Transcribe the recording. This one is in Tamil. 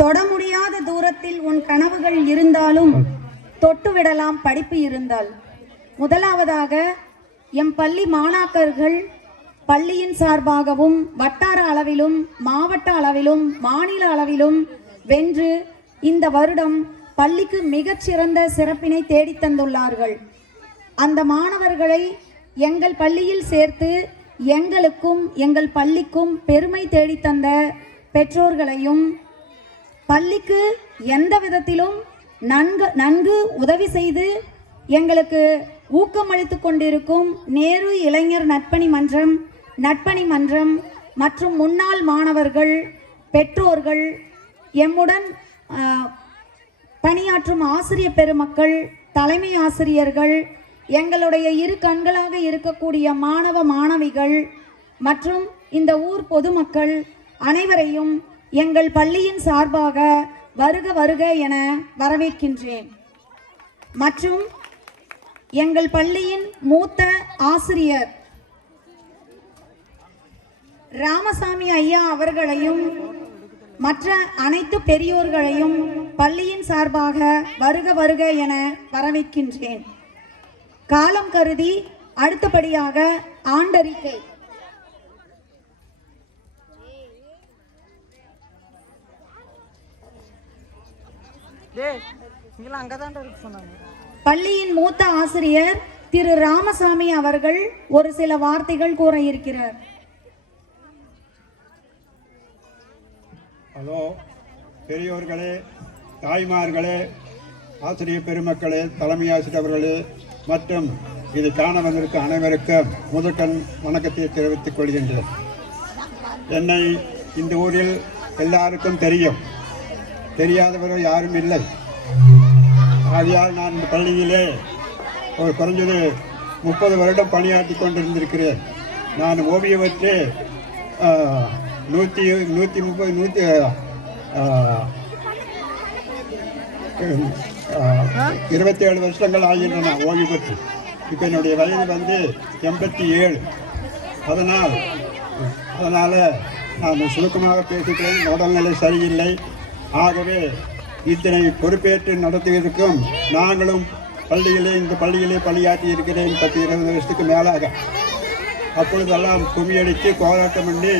தொட முடியாத தூரத்தில் உன் கனவுகள் இருந்தாலும் தொட்டுவிடலாம் படிப்பு இருந்தால். முதலாவதாக எம் பள்ளி மாணாக்கர்கள் பள்ளியின் சார்பாகவும் வட்டார அளவிலும் மாவட்ட அளவிலும் மாநில அளவிலும் வென்று இந்த வருடம் பள்ளிக்கு மிகச்சிறந்த சிறப்பினை தேடித் தந்துள்ளார்கள். அந்த மாணவர்களை எங்கள் பள்ளியில் சேர்த்து எங்களுக்கும் எங்கள் பள்ளிக்கும் பெருமை தேடித்தந்த பெற்றோர்களையும் பள்ளிக்கு எந்த விதத்திலும் நன்கு உதவி செய்து எங்களுக்கு ஊக்கமளித்து கொண்டிருக்கும் நேரு இளைஞர் நட்பணி மன்றம் மற்றும் முன்னாள் மாணவர்கள், பெற்றோர்கள், எம்முடன் பணியாற்றும் ஆசிரியர் பெருமக்கள், தலைமை ஆசிரியர்கள், எங்களுடைய இரு கண்களாக இருக்கக்கூடிய மாணவ மாணவிகள் மற்றும் இந்த ஊர் பொதுமக்கள் அனைவரையும் எங்கள் பள்ளியின் சார்பாக வருக வருக என வரவேற்கின்றேன். மற்றும் எங்கள் பள்ளியின் மூத்த ஆசிரியர் ராமசாமி ஐயா அவர்களையும் மற்ற அனைத்து பெரியோர்களையும் பள்ளியின் சார்பாக வருக வருக என வரவேற்கின்றேன். காலம் கருதி அடுத்தபடியாக ஆண்டறிக்கை. பள்ளியின் மூத்த ஆசிரியர் திரு ராமசாமி அவர்கள் ஒரு சில வார்த்தைகள் கூற இருக்கிறார். ஹலோ, பெரியோர்களே, தாய்மார்களே, ஆசிரியர் பெருமக்களே, தலைமை ஆசிரியர் அவர்களே மற்றும் இதை காண வந்திருக்கும் அனைவருக்கும் முதற்கண் வணக்கத்தை தெரிவித்துக் கொள்கின்றேன். என்னை இந்த ஊரில் எல்லாருக்கும் தெரியும், தெரியாதவர்கள் யாரும் இல்லை. ஆகையால் நான் இந்த பள்ளியிலே ஒரு குறைஞ்சது 30 வருடம் பணியாற்றி கொண்டிருந்திருக்கிறேன். நான் ஓவியவற்று 27 வருஷங்கள் ஆகின்றன ஓய்வு பெற்று. இப்போ என்னுடைய வயது வந்து 87. அதனால் நான் சுருக்கமாக பேசுகிறேன். உடல்நிலை சரியில்லை. ஆகவே இத்தனை பொறுப்பேற்று நடத்துவதற்கும் நாங்களும் இந்த பள்ளியிலே பணியாற்றி இருக்கிறேன் 10-20 வருஷத்துக்கு மேலாக. அப்பொழுதெல்லாம் கும்மியடித்து போராட்டம் பண்ணி